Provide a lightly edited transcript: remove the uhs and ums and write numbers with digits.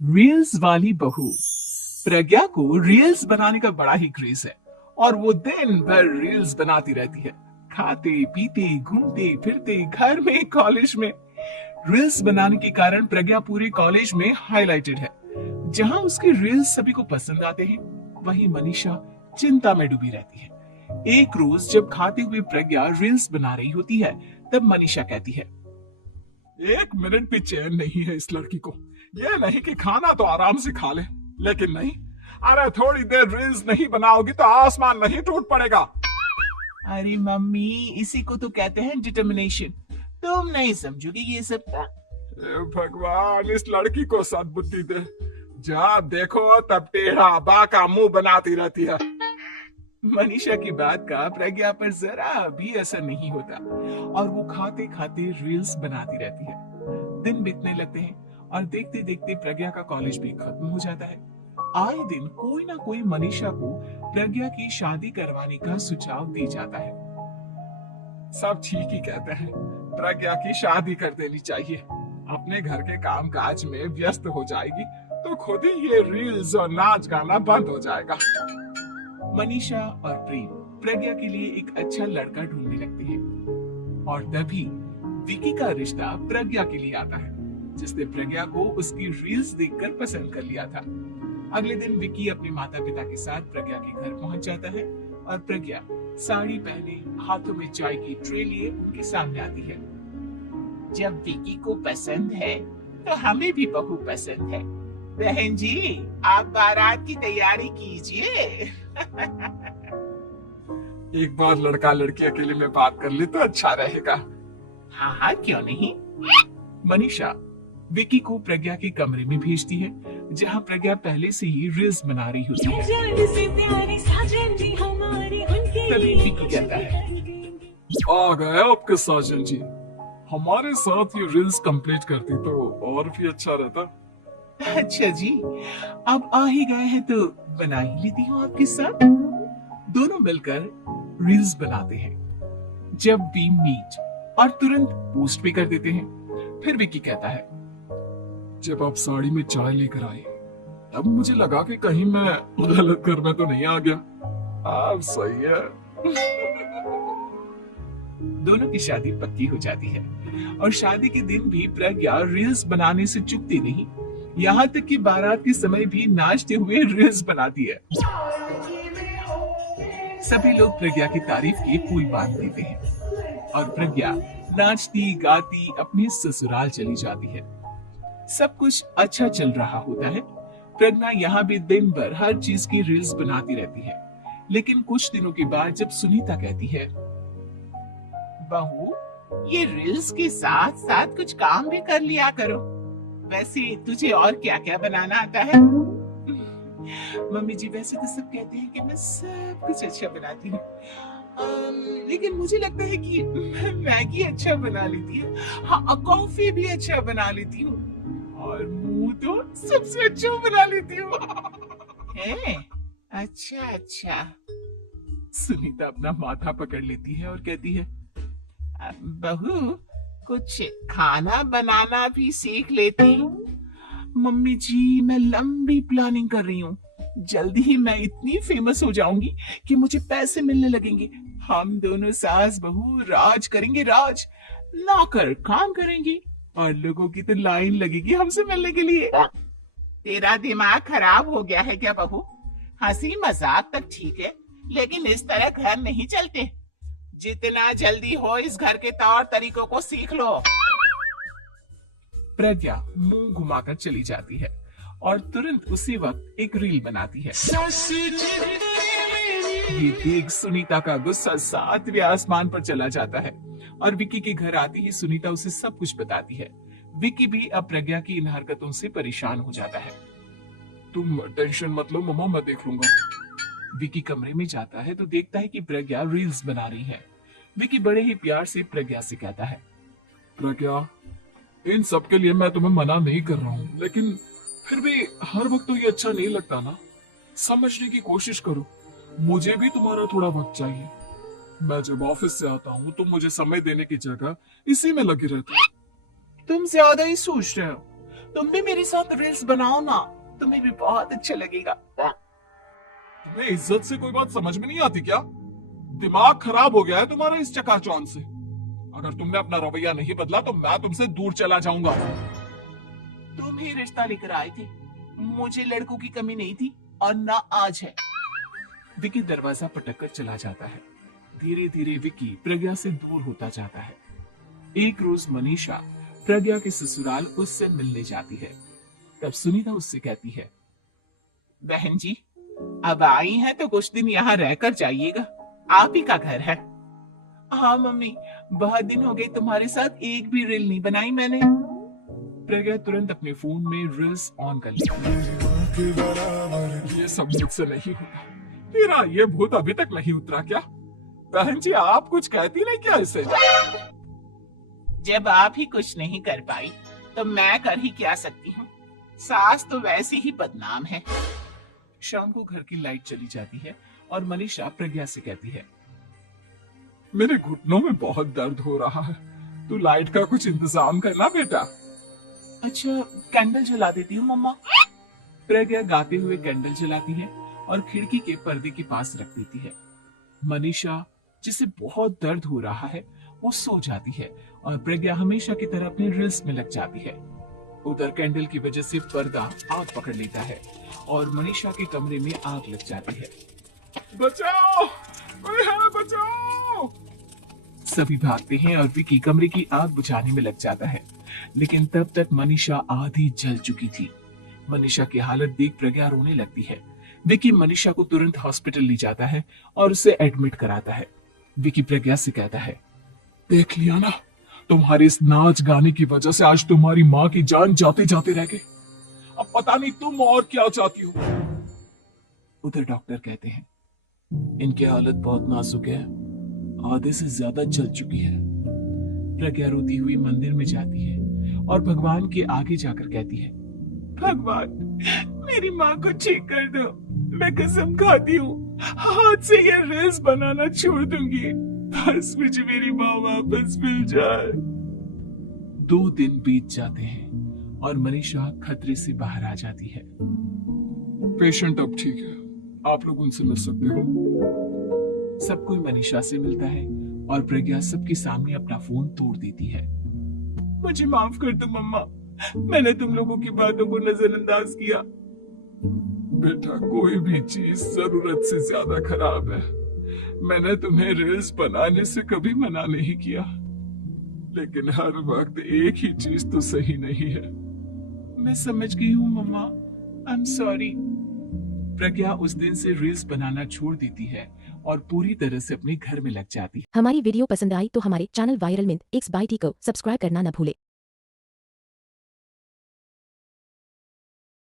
Reels वाली बहू। प्रज्ञा को रील्स बनाने का बड़ा ही क्रेज है और वो दिन भर रील्स बनाती रहती है। खाते पीते घूमते फिरते घर में कॉलेज में रील्स बनाने के कारण प्रज्ञा पूरे कॉलेज में हाईलाइटेड है। जहां उसके रील्स सभी को पसंद आते हैं, वहीं मनीषा चिंता में डूबी रहती है। एक रोज जब खाते हुए प्रज्ञा रील्स बना रही होती है, तब मनीषा कहती है, एक मिनट भी चैन नहीं है इस लड़की को। ये नहीं कि खाना तो आराम से खा ले, लेकिन नहीं, अरे थोड़ी देर रील्स नहीं बनाओगी तो आसमान नहीं टूट पड़ेगा। अरे मम्मी, इसी को तो कहते हैं डिटर्मिनेशन। तुम नहीं समझोगी ये सब। भगवान, इस लड़की को सद्बुद्धि दे। जब देखो तब टेढ़ा बाका मुंह बनाती रहती है। मनीषा की बात का प्रज्ञा पर जरा भी असर नहीं होता और वो खाते खाते रील्स बनाती रहती है। दिन बीतने लगते हैं और देखते देखते प्रज्ञा का कॉलेज भी खत्म हो जाता है। आए दिन कोई ना कोई मनीषा को प्रज्ञा की शादी करवाने का सुझाव दी जाता है। सब ठीक ही कहते हैं, प्रज्ञा की शादी कर देनी चाहिए। अपने घर के काम काज में व्यस्त हो जाएगी तो खुद ही ये रील्स और नाच गाना बंद हो जाएगा। मनीषा और प्रेम प्रज्ञा के लिए एक अच्छा लड़का ढूंढने लगते हैं और तभी विकी का रिश्ता प्रज्ञा के लिए आता है, जिसने प्रज्ञा को उसकी रील्स देखकर पसंद कर लिया था। अगले दिन विकी अपने माता पिता के साथ प्रज्ञा के घर पहुंच जाता है और प्रज्ञा साड़ी पहने हाथों में चाय की ट्रे लिए उनके सामने आती है। जब विकी को पसंद है तो हमें भी बहू पसंद है। बहन जी, आप बारात की तैयारी कीजिए। एक बार लड़का लड़की अकेले में बात कर ले तो अच्छा रहेगा। हाँ हाँ, क्यों नहीं। मनीषा विकी को प्रज्ञा के कमरे में भेजती है, जहाँ प्रज्ञा पहले से ही रील्स बना रही होती है। तभी विकी कहता है, आ गए आपके साजन जी। हमारे साथ ये रील्स कंप्लीट करती तो और भी अच्छा रहता। अच्छा जी, अब आ ही गए हैं तो बना ही लेती हूँ आपके साथ। दोनों मिलकर रील्स बनाते हैं। जब वी मीट और तुरंत पोस्ट भी कर देते हैं। फिर विकी कहता है, जब आप साड़ी में चाय लेकर आए तब मुझे लगा कि कहीं मैं गलत घर में तो नहीं आ गया। आप सही है। दोनों की शादी पक्की हो जाती है और शादी के दिन भी प्रज्ञा रील्स बनाने से चूकती नहीं। यहाँ तक कि बारात के समय भी नाचते हुए रील्स बनाती है। सभी लोग प्रज्ञा की तारीफ के पुल बांध देते हैं और प्रज्ञा नाचती गाती अपने ससुराल चली जाती है। सब कुछ अच्छा चल रहा होता है। प्रज्ञा यहाँ भी दिन भर हर चीज की रील्स बनाती रहती है। लेकिन कुछ दिनों के बाद जब सुनीता कहती है, बहू, ये रील्स के साथ साथ कुछ काम भी कर लिया करो। वैसे तुझे और क्या क्या बनाना आता है? मम्मी जी, वैसे तो सब कहते हैं कि मैं सब कुछ अच्छा बनाती हूँ, लेकिन मुझे लगता है कि मैं मैगी अच्छा बना लेती हूँ। हाँ, कॉफी भी अच्छा बना लेती हूँ और मुंह तो सबसे अच्छा बना लेती हूँ। है? अच्छा अच्छा। सुनीता अपना माथा पकड़ लेती है और कहती है, बहू, कुछ खाना बनाना भी सीख लेती। मम्मी जी, मैं लंबी प्लानिंग कर रही हूँ। जल्दी ही मैं इतनी फेमस हो जाऊंगी कि मुझे पैसे मिलने लगेंगे। हम दोनों सास बहू राज करेंगे, राज। नौकर काम करेंगे और लोगों की तो लाइन लगेगी हमसे मिलने के लिए। तेरा दिमाग खराब हो गया है क्या बहू? हंसी मजाक तक ठीक है, लेकिन इस तरह घर नहीं चलते। जितना जल्दी हो इस घर के तौर तरीकों को सीख लो। प्रज्ञा मुंह घुमाकर चली जाती है और तुरंत उसी वक्त एक रील बनाती है। ये देख सुनीता का गुस्सा 7वें आसमान पर चला जाता है और विकी के घर आती ही सुनीता उसे सब कुछ बताती है। विकी भी अब प्रज्ञा की इन हरकतों से परेशान हो जाता है। तुम टेंशन मत लो मम्मा, मैं देख लूंगा। विकी कमरे में जाता है तो देखता है कि प्रज्ञा रील्स बना रही है। विकी बड़े ही प्यार से प्रज्ञा से कहता है, प्रज्ञा, इन सब के लिए मैं तुम्हें मना नहीं कर रहा हूँ, लेकिन फिर भी हर वक्त तो ये अच्छा नहीं लगता ना। समझने की कोशिश करो, मुझे भी तुम्हारा थोड़ा वक्त चाहिए। मैं जब ऑफिस से आता हूँ तो मुझे समय देने की जगह इसी में लगी रहती है। तुम ज्यादा ही सोच रहे हो। तुम भी मेरे साथ रील्स बनाओ ना, तुम्हें भी बहुत अच्छा लगेगा। तुम्हें इज्जत से कोई बात समझ में नहीं आती क्या? दिमाग खराब हो गया है तुम्हारा इस चकाचौंध से। अगर तुमने अपना रवैया नहीं बदला तो मैं तुमसे दूर चला जाऊंगा। तुम ही रिश्ता लेकर आए थे, मुझे लड़कों की कमी नहीं थी और ना आज है। विकी दरवाजा पटक कर चला जाता है। धीरे धीरे विकी प्रज्ञा से दूर होता जाता है। एक रोज मनीषा प्रज्ञा के ससुराल उससे मिलने जाती है। तब सुनीता उससे कहती है, बहन जी अब आई हैं तो कुछ दिन यहाँ रहकर जाइएगा, आप ही का घर है। हाँ मम्मी, बहुत दिन हो गए तुम्हारे साथ एक भी रील नहीं बनाई मैंने। प्रज्ञा तुरंत अपने फोन में रील्स ऑन कर लेती है। ये सब मुझसे नहीं होगा। तेरा ये भूत अभी तक नहीं उतरा क्या? बहन जी आप कुछ कहती नहीं क्या इसे? जब आप ही कुछ नहीं कर पाई तो मैं कर ही क्या सकती हूँ, सास तो वैसे ही बदनाम है। शाम को घर की लाइट चली जाती है और मनीषा प्रज्ञा से कहती है, मेरे घुटनों में बहुत दर्द हो रहा है, तू लाइट का कुछ इंतजाम करना बेटा। अच्छा कैंडल जला देती हूँ मम्मा। प्रज्ञा गाते हुए कैंडल जलाती है और खिड़की के पर्दे के पास रख देती है। मनीषा जिसे बहुत दर्द हो रहा है वो सो जाती है और प्रज्ञा हमेशा की तरह अपने रील्स में लग जाती है। उधर कैंडल की वजह से पर्दा आग पकड़ लेता है और मनीषा के कमरे में आग लग जाती है। बचाओ, कोई है बचाओ। सभी भागते हैं और विकी कमरे की आग बुझाने में लग जाता है, लेकिन तब तक मनीषा आधी जल चुकी थी। मनीषा की हालत देख प्रज्ञा रोने लगती है। विकी मनीषा को तुरंत हॉस्पिटल ले जाता है और उसे एडमिट कराता है। विकी प्रज्ञा से कहता है, देख लिया ना, तुम्हारे इस नाच गाने की वजह से आज तुम्हारी माँ की जान जाते जाते रह गई। अब पता नहीं तुम और क्या चाहती हो। उधर डॉक्टर कहते हैं, इनकी हालत बहुत नाजुक है, आधे से ज्यादा जल चुकी है। प्रज्ञा रोती हुई मंदिर में जाती है और भगवान के आगे जाकर कहती है, भगवान मेरी माँ को ठीक कर दो, मैं कसम खाती हूँ हाथ से ये रील्स बनाना छोड़ दूंगी, बस मुझे मेरी माँ वापस मिल जाए। 2 दिन बीत जाते हैं और मनीषा खतरे से बाहर आ जाती है। पेशेंट अब ठीक है, आप लोग उनसे मिल सकते हो। सब कोई मनीषा से मिलता है और प्रज्ञा सबके सामने अपना फोन तोड़ देती है। मुझे माफ कर दो मम्मा, मैंने तुम लोगों की बातों को नजरअंदाज किया। बेटा कोई भी चीज जरूरत से ज्यादा खराब है। मैंने तुम्हें रील्स बनाने से कभी मना नहीं किया, लेकिन हर वक्त एक ही चीज तो सही नहीं है। मैं समझ गई हूँ मम्मा, आई एम सॉरी। प्रज्ञा उस दिन से रील्स बनाना छोड़ देती है और पूरी तरह से अपने घर में लग जाती है। हमारी वीडियो पसंद आई तो हमारे channel Viral Mint X by T को सब्सक्राइब करना न भूले।